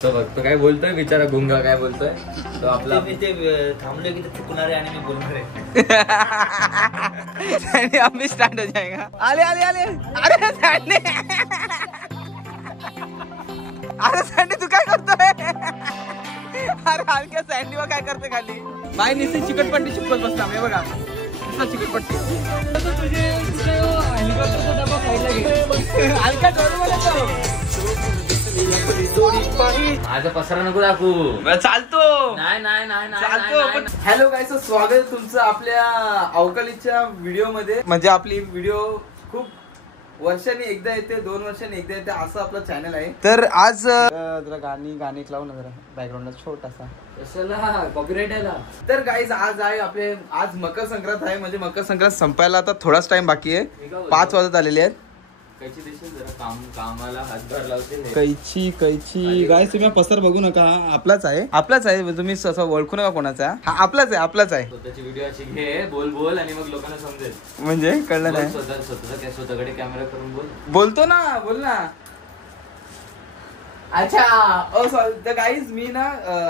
तो बघतो काय बोलतोय बिचारा गुंगा काय बोलतोय तो आपला ते थांबले की ते चुकणार आहे आणि मी बोलणार आहे आणि आम्ही स्टार्ट हो जाएगा। आले आले आले अरे सँडी अरे सँडी तू काय करतोय अरे हलक्या सँडी वर काय करते खाली बाई नुसती चिकटपट्टी चिपकत बसला हे बघा नुसता चिकटपट्टी हलका माझा पसरा नको दाखवू चालतो नाही नाही नाही चालतो। हॅलो गाईस, स्वागत आहे तुमचं आपल्या अवकाळीच्या व्हिडिओ मध्ये। म्हणजे आपली व्हिडिओ खूप वर्षांनी एकदा येते, 2 वर्षांनी एकदा येते असं आपलं चॅनल आहे। तर आज जरा गाणी लावू ना जरा बॅकग्राऊंडला छोटासा कशाला कॉपीराइट आहे ना। तर गाईज आज आहे आपले आज मकर संक्रांत आहे। म्हणजे मकर संक्रांत संपायला आता थोडाच टाइम बाकी आहे, 5 वाजत आलेले आहेत। कैची देशील जरा कामाला हातभार लावते कैची गाईस तुम्ही पसर बघू नका, आपलाच आहे तुम्ही असं ओळखू नका कोणाचा, हा आपलाच आहे। स्वतःची व्हिडिओ अशी घे, बोल आणि मग लोकांना समजेल। म्हणजे कळलं नाही, स्वतःकडे कॅमेरा करून बोल ना। अच्छा तर गाईज मी ना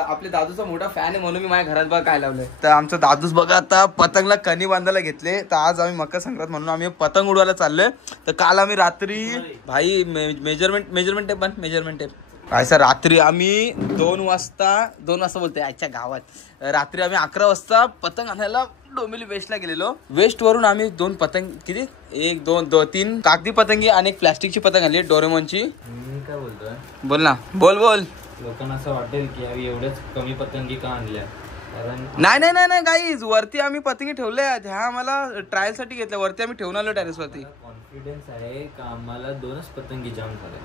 आपल्या दादूचा मोठा फॅन आहे म्हणून मी माझ्या घरात बघा काय लावलंय। तर आमचा दादूच बघा आता पतंगला कणी बांधायला घेतले। तर आज आम्ही मकर संक्रांत म्हणून आम्ही पतंग उडवायला चाललोय। तर काल आम्ही रात्री भाई मेजरमेंट टेप काय सर रात्री आम्ही 2 वाजता बोलतोय आजच्या गावात, रात्री आम्ही 11 वाजता पतंग आणायला डोंबिवली वेस्टला गेलेलो। वेस्ट वरून आम्ही 2 पतंग किती 1 2 3 कागदी पतंगी आणि एक प्लास्टिकची पतंग आणली डोरेमॉनची। मी काय बोलतोय बोल ना बोल लोकांना असं वाटेल की यावी एवढंच कमी पतंगी का आणल्या, कारण नाही गाईज वरती आम्ही पतंगी ठेवल्या ह्या आम्हाला ट्रायल साठी घेतल्या, वरती आम्ही ठेवून आलो टेरेस वरती। कॉन्फिडन्स आहे का आम्हाला 2च पतंगी जाम झाल्या।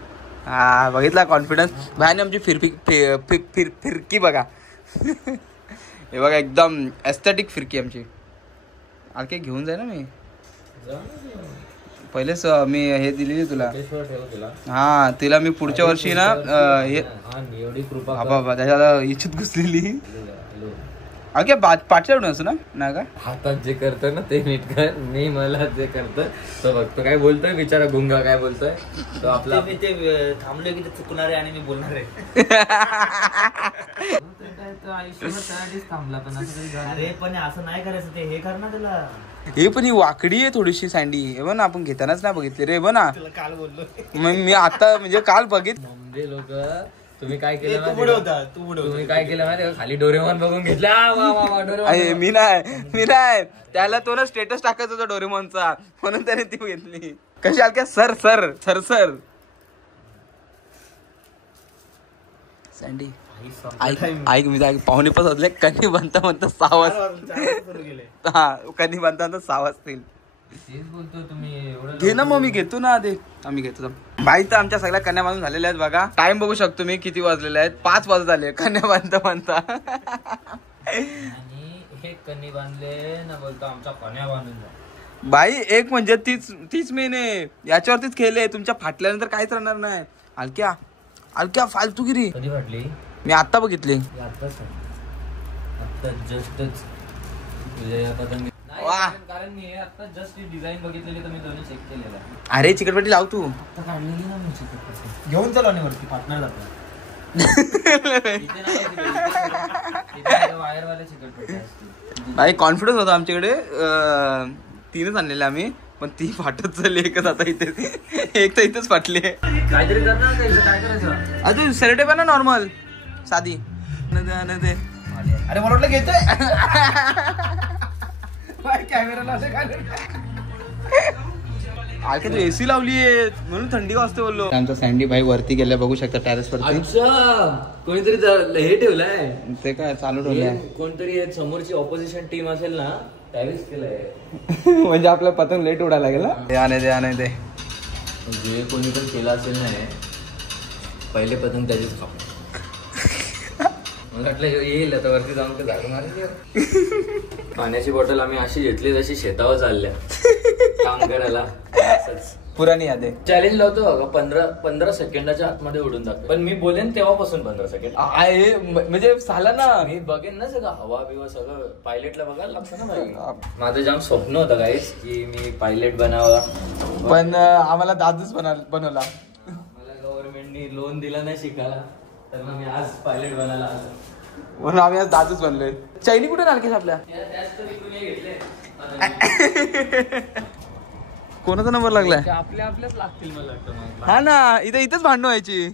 हा बघितला कॉन्फिडन्स भाईने आमची फिरकी बघा हे बघा एकदम एस्थेटिक फिरकी आमची। आणखी घेऊन जाय ना मी पहिलेच मी हे दिलेली तुला, हा तिला मी पुढच्या वर्षी ना हे एवढी कृपा बाबा त्याच्याला इच्छित घुसलेली अगे पाठच्या असं ना का हातात जे करतं ना ते नीट कर, मी मला जे करतं तो बघतो काय बोलतोय बिचारा गुंगा काय बोलतोय तो आपला ते थांबले की ते चुकणार आहे आणि मी बोलणार आहे थांबला पण अरे पण असं नाही करायचं, ते हे कर ना त्याला। हे पण ही वाकडी आहे थोडीशी सँडी, हे बघ ना आपण घेतानाच नाही बघितले रे बघ ना, काल बोललो मग मी आता म्हणजे काल बघित लोक तुम्ही काय केलं तुम्ही काय केलं माहिती का, खाली डोरेमॉन बघून घेतला मी नाही त्याला तो ना स्टेटस टाकायचा होता डोरेमॉनचा म्हणून त्याने ती घेतली। कशी आल का सर सँडी ऐक मी पाहुणे पाच वाजले, कणी बनता 6 वाजता, हा कणी बनता 6 वाजतील। तेच बोलतो तुम्ही एवढं घे ना मग मी घेतो ना आधी, आम्ही घेतो बाई। तर आमच्या सगळ्या कन्या बांधून झालेल्या आहेत बघा, टाइम बघू शकतो मी किती वाजलेले आहेत, 5 वाजत आले कन्या बांधता आणि हे कणी बांधले ना बोलतो आमच्या कन्या बांधून जा बाई। एक म्हणजे तीच महिने याच्यावरतीच खेळले, तुमच्या फाटल्यानंतर काहीच राहणार नाही। अलक्या फालतूगिरी कधी फाटली मी आता बघितली, आता जस्टच तुझ्या या पतंगी कारण मी आता जस्ट डिझाईन बघितलेली तर मी दोन्ही चेक केलेला। अरे चिकटपट्टी लाव तू, आता काढलेली ना मी चिकटपट्टी घेऊन चला आणि वरती पार्टनर जातो वायरवाले चिकटपट्टी असते भाई। कॉन्फिडन्स होता आमच्याकडे, 3च आणलेले आम्ही, पण ती फाटत चालली एकच आता इथे, एक तर इथेच फाटली। काहीतरी करणार काय करायचं, अजून सेलोटेप आहे ना नॉर्मल साधी दे। अरे मला वाटलं घेतोय कॅमेरा आलके तू एसी लावलीये म्हणून थंडी वाजते बोललो। आमचा सँडी भाई वरती गेलाय बघू शकता टेरेस वरती। कोणीतरी हे ठेवलंय, ते काय चालू ठेवलंय, कोणतरी समोरची ऑपोजिशन टीम असेल ना त्यावेळेस केलंय म्हणजे आपला पतंग लेट उडायला लागेल ना दे जे कोणी पण केलं असेल ना पहिले पतंग त्याचीच खाऊ। मला वाटलं येईल आता वरती जाऊन ते झाडू मारेल। पाण्याची बॉटल आम्ही अशी घेतली जशी शेतावर चालल्या काम करायला, पुराणी याद आहे। चॅलेंज लावतो 15 सेकंदाच्या आतमध्ये उडून जातो, पण मी बोलेन तेव्हापासून 15 सेकंड म्हणजे झालं ना, मी बघेन ना सगळं हवा बिवा सगळं पायलटला बघायला लागतं ना भाई। माझं जाम स्वप्न होतं गाईस की मी पायलट बनावा, पण आम्हाला दादूच बनवला। मला गव्हर्नमेंटनी लोन दिला नाही शिकायला, तर मग मी आज पायलट बनायला आलो. म्हणून आम्ही आज दादूच बनलोय. चैनी कुठे नालकेश आपल्या कोणाचा नंबर लागलाय? आपल्याच लागतील मला वाटतं मग. हा ना, इथेच भांडणं व्हायची.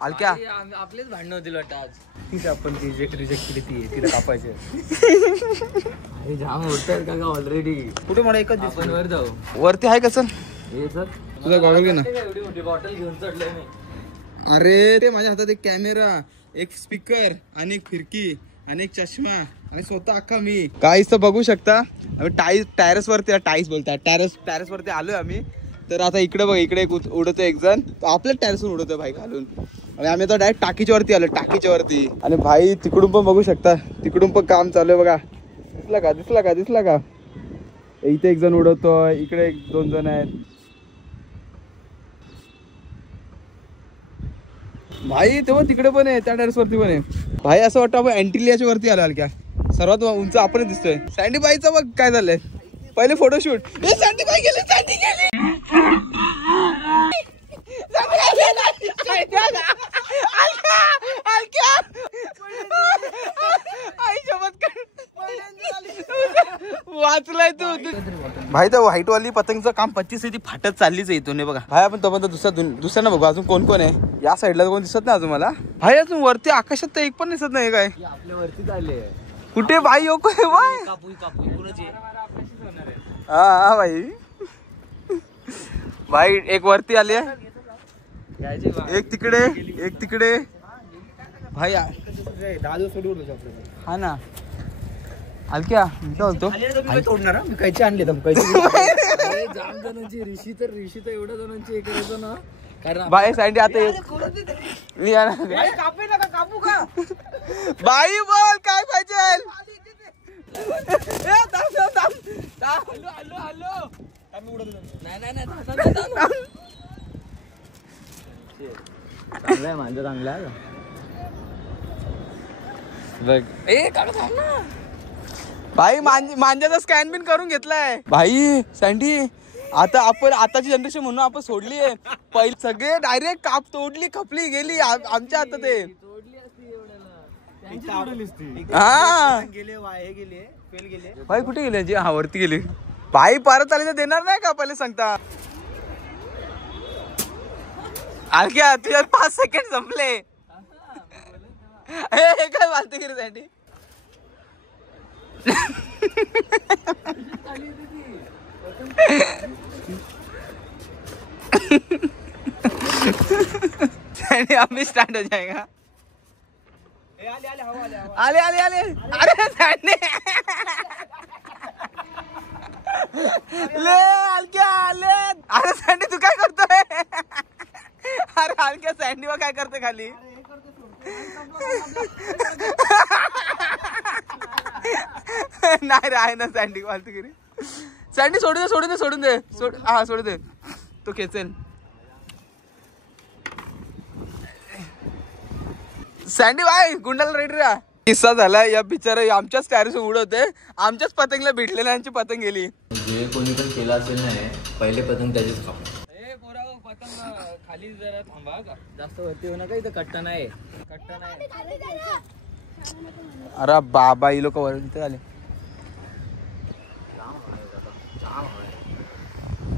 अलक्या आपलेच भांडणं होतील वाटतं आज. ठीक आहे, आपण ती रिजेक्ट केली ती तिला कापायची. अरे जाम होतं का ऑलरेडी. कुठे मला एकच दिसत. आपण वर जाऊ. वरती आहे कसं? हे सर तुझा गॉगल घे ना. एवढी मोठी बॉटल घेऊन चढलोय मी. अरे ते माझ्या हातात एक कॅमेरा, एक स्पीकर आणि एक फिरकी आणि एक चष्मा आणि स्वतः अख्खा मी. काहीच तर बघू शकता. आम्ही टॅरेस वरती टॅरेस वरती आलोय आम्ही. तर आता इकडे बघ, इकडे एक उडतोय एक जण, आपल्या टॅरेसवर उडतोय भाई घालून. आणि आम्ही आता डायरेक्ट टाकीच्या वरती आलो, टाकीच्या वरती. आणि भाई तिकडून पण बघू शकता, तिकडून पण काम चालू आहे बघा. दिसला का? इथे एक जण उडवतोय, इकडे एक 2 जण आहेत. भाई तेव्हा तिकडे पण आहे, त्या टॅरेस वरती पण आहे. भाई असं वाटतं आपण अँटिलियाच्या वरती आलो. हलक्या सर्वात उंच आपण दिसतोय. सँडी बाईचा बघ काय झालंय. पहिले फोटोशूट. सँडी बाई गेली. वाचलाय तू. भाई तर व्हाईट वाली पतंगचं काम 25 ती फाटत चाललीच येतो नाही बघा. भाई आपण तोपर्यंत दुसऱ्या बघू अजून कोण कोण आहे. या साईडला कोण दिसत नाही अजून मला. भाई अजून वरती आकाशात तर एक पण दिसत नाही. काय आपल्या वरतीच आले. कुठे बाई योको आहे बाय. हा भाई. भाई एक वरती आली आहे, एक तिकडे. भाई दादू सोडून हा ना. अलक्या बोलतो तोडणार. मी कैची आणली कैची. जाम जणांची ऋषी तर एवढ्या जणांची हे करायचं ना. कारण बाई सँडी आता कापू का? बाई बोल काय पाहिजे. चांगलाय माझं चांगलाय बघ. भाई मांजाचा स्कॅन बिन करून घेतलाय. भाई सँडी आता आपण आताची जनरेशन म्हणून आपण सोडली आहे. पहिले सगळे डायरेक्ट काप तोडली, खपली गेली आमच्या हातात ते. हा गेले वाय गेले फेल गेले. भाई कुठे गेले? हा वरती गेली. भाई परत आले तर देणार नाही का पहिले सांगता. अलक्या तुझ्या 5 सेकंड संपले. हे काय बोलते की रे सँडी. सँडी अभी स्टार्ट हो जाएगा. आले. अरे सँडी ले अलक्या आले. अरे सँडी तू काय करतोय? अरे अलक्या सँडी व काय करते खाली. नाही रे आहे ना सँडी फालतूगिरी. सँडी सोडून दे. हा सोडू दे तो खेचेल. सँडी भाई गुंडाला रेडी राहा. किस्सा झाला या बिचारा आमच्याच टॅरेस उडवते. आमच्याच पतंगला भेटले ना, यांची पतंग गेली. जे कोणी पण केलं असेल ना पहिले पतंग त्याचीच खाऊ. पतंग खाली जरा थांबा का, जास्त वरती होऊ नका. इथं कट्टा नाही. अरे बाबा ही लोक वरती आले.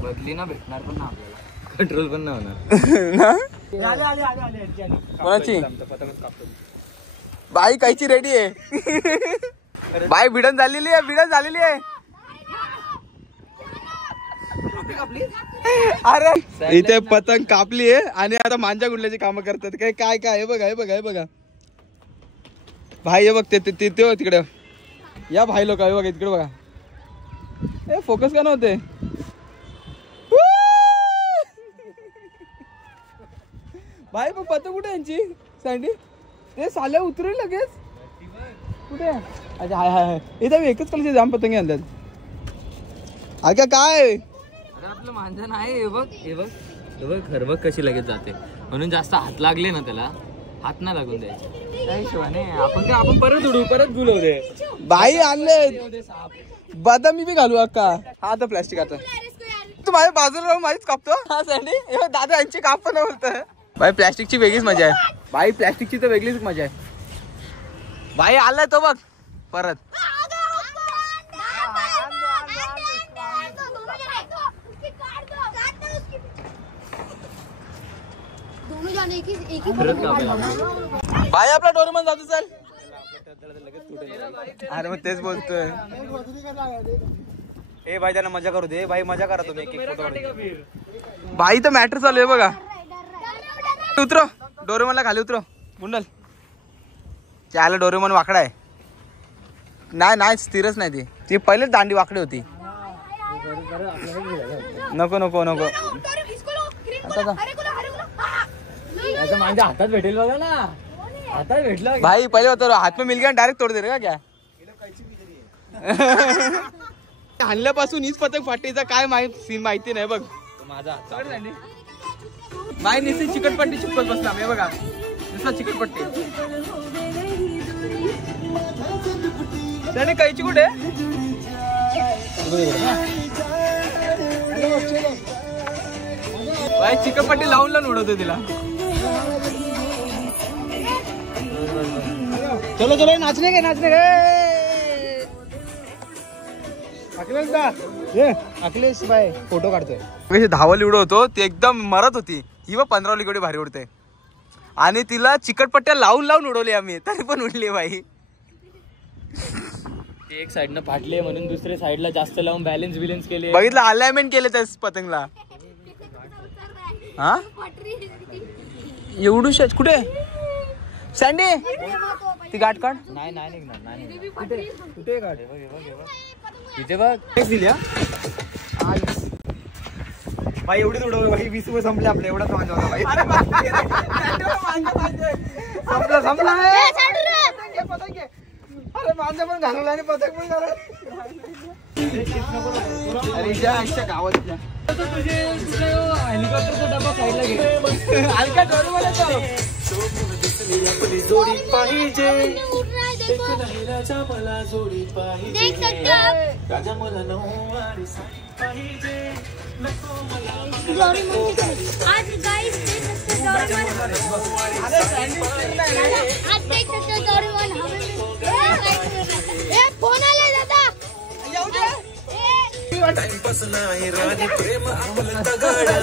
बदली ना भेटणार पण ना आपल्याला, कंट्रोल पण नाही होणार. कोणाची बाई कायची रेडी आहे. बाई भिडण झालेली आहे. अरे इथे पतंग कापली आहे आणि आता मांजा गुंडल्याची कामं करतात. काय हे बघा भाई. हे बघ ते तिकडे या भाई लोक. हे बघा तिकडे बघा. ए फोकस का नव्हते. भाई मग पतंग कुठे यांची सँडी. ते साल्या उतरेल लगेच. कुठे? अच्छा हाय इथे एकच कलरचे जाम पतंग आणतात. अगं काय अरे आपलं मांजन आहे. हे बघ खरबग कशी लगेच जाते. म्हणून जास्त हात लागले ना त्याला, हात नाही लागून द्यायचे. त्या हिशोबाने आपण परत गुलवू दे. बाई आणले बदामी बी घालू अक्का. हा तर प्लॅस्टिक आता तू माझ्या बाजूला राहून माझीच कापतो. हा सँडी दादा यांची काप पण बोलत. भाई प्लॅस्टिकची वेगळीच मजा आहे. भाई प्लॅस्टिकची तर वेगळीच मजा आहे. भाई आलाय तो बघ परत. भाई आपला डोरेमॉन जातो चल. अरे मग तेच बोलतोय. ए भाई त्यांना मजा करू दे भाई, मजा करा तुम्ही. भाई तर मॅटर चालू आहे बघा. उतरो डोरेमॉनला खाली उतरो मुंडल. त्याला डोरेमॉन वाकडा आहे. नाही स्थिरच नाही ती पहिलेच दांडी वाकडी होती. नको नको नको माझ्या हातात भेटेल बघा ना. हातात भेटलं भाई पहिले होतं हात में मिल गया डायरेक्ट तोड दे रे का क्या. हल्ल्यापासून हीच पतंग फाटीचा काय सीन माहिती नाही बघ. माझा माय निस्ती चिकटपट्टी चिपकत बसला मी बघा. नुसता चिकटपट्टी. त्याने कैची कुठे भाई चिकटपट्टी लावून उडवतो तिला. चलो चलो नाचने के अखिलेश भाई फोटो काढतोय. धावली उडवतो ती एकदम मरत होती. ही व 15 केवढी भारी उडते. आणि तिला चिकटपट्ट्या लावून उडवली आम्ही तरी पण उडली भाई. एक साइडनं फाटले म्हणून दुसऱ्या साइडला जास्त लावून बॅलन्स केले. बघितलं अलाइनमेंट केले त्या पतंगला. हा एवढू कुठे सँडी ती गाठ काढ. नाही निघणार नाही. कुठे गाठ तिथे बघ दिल्या भाई. एवढीच उडव भाई. 20 रुपये संपले आपले. एवढाच माझा होता भाई. संपला अरे माझं पण घालवलं आणि पतंग पण झालं. अरे ज्या गावात हेलिकॉप्टरचा डबा साईडला घे. हलका डोरेमॉन जोडी पाहिजे राजा मला नऊवारी पाहिजे. आज गाइस देख सकते डोरेमॉन हमें फोन आला दादा. टाइमपास नाही राणी प्रेम बोलता गाडा.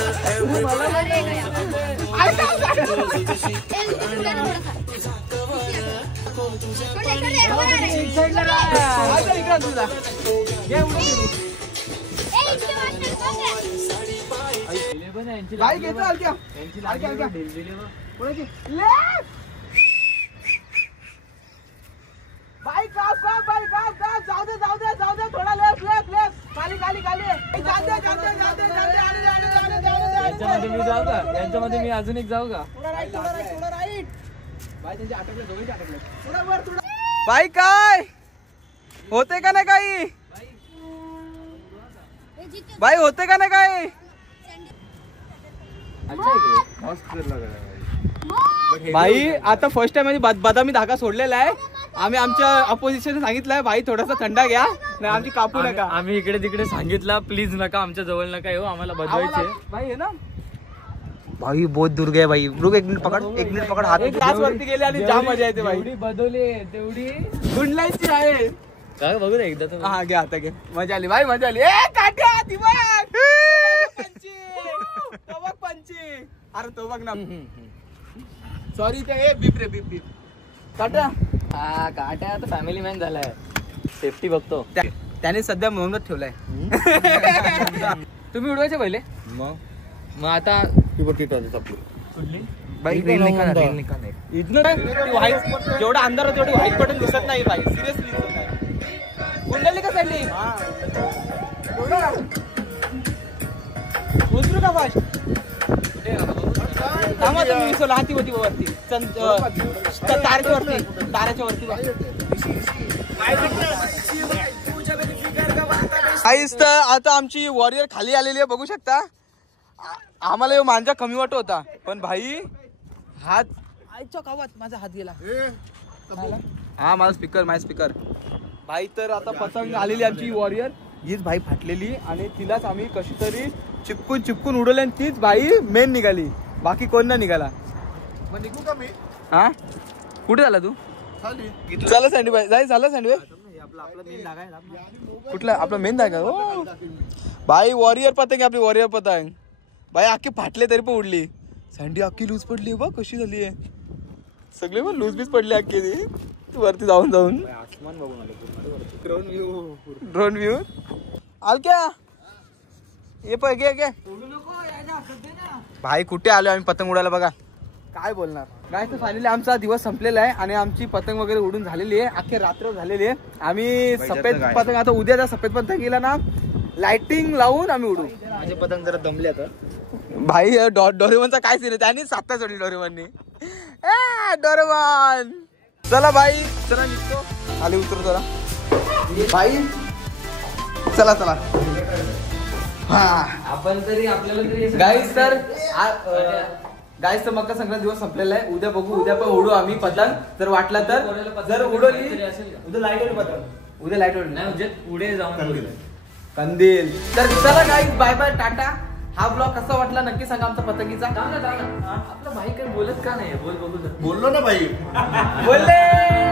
भाई घेतो हलक्या भाई जाऊ दे थोडा लेफ्ट खाली यांच्यामध्ये मी जाऊ का. यांच्यामध्ये मी अजून एक जाऊ का. भाई काय होते का नाही काही. भाई होते का नाही काही. भाई आता फर्स्ट टाइम मध्ये बदामी धागा सोडलेला आहे. आम्ही आमच्या अपोजिशन सांगितलंय भाई थोडासा थंडा घ्या नाही आमची कापू नका. आम्ही इकडे तिकडे सांगितलं प्लीज नका आमच्या जवळ नका येऊ. आम्हाला बदवायचे भाई आहे ना. भाई बहुत दूर गए भाई. रुक एक मिनिट पकड हात. ग्लास वरती गेले आणि जाम मजा येते भाई. जेवढी बदवली तेवढी गुंडलायची आहे. काय बघू ना एकदा तर. हा घे आता घे. मजा आली भाई मजा आली. ए काट्या दिवस पंची. अरे तो बघ ना. सॉरी ते बीप रे बीप काट्या. हा काट्या आता फॅमिली मॅन झालाय. सेफ्टी बघतो त्याने सध्या म्हणूनच ठेवलाय. तुम्ही उडवायचे पहिले. मग आता कुठली बाई रील निकाल. जेवढा अंधार होता तेवढी व्हाईट बटन दिसत नाही भाई. सिरियसली कुंडली का चालली. उतरू का फास्ट. थांबा तुम्ही. हाती होती वरती ताराच्या वरती आता आमची वॉरियर खाली आलेली आहे बघू शकता. आम्हाला मांजा कमी वाटत होता पण भाई हात आईच्या गावात माझा हात गेला. हा माझा स्पीकर भाई. तर आता पतंग आलेली आमची वॉरियर हीच भाई फाटलेली आणि तिलाच आम्ही कशी तरी चिपकून उडवली आणि तीच भाई मेन निघाली. बाकी कोण नाही निघाला. मग निघू का मी. हा कुठे झाला तू चला सँडी बाई जाय झालं सँडी बाई कुठला आपला मेन धागा हो भाई वॉरियर पतंग आपली वॉरियर पतंग भाई अख्खी फाटले तरी पण उडली सँडी अख्खी लूज पडली बघ कशी झाली आहे सगळे पण लूज बीज पडली अख्खी ती वरती जाऊन जाऊन ड्रोन व्ह्यू आल क्या ये पण घे भाई कुठे आलो आम्ही पतंग उडायला बघा काय बोलणार काय तर फायनली आमचा दिवस संपलेला आहे आणि आमची पतंग वगैरे उडून झालेली आहे अख्खी रात्र झालेली आहे आम्ही सफेद पतंग आता उद्याचा सफेद पतंगीला ना लाइटिंग लावून आम्ही उडू माझे पतंग जरा दमले आता भाई डोरेमॉनचा काय सीन आहे त्याने साता चढली डोरेमॉनने डोरेमॉन चला भाई चला निघतो खाली उतरू जरा भाई चला चला हा आपण तरी आपल्याला तरी गाईस तर गाईस तर मकर संक्रांत दिवस संपलेला आहे उद्या बघू उद्या पण उडू आम्ही पतंग जर वाटला तर जर उडवली उद्या लाईट होईल पतंग उद्या लाईट उडली नाही म्हणजे पुढे जाऊन कंदील तर चला गाईस बाय बाय टाटा हा ब्लॉग कसा वाटला नक्की सांगा आमचा पतंगीचा आपला भाई काही बोलत का नाही बोल बघू बोललो ना भाई बोलले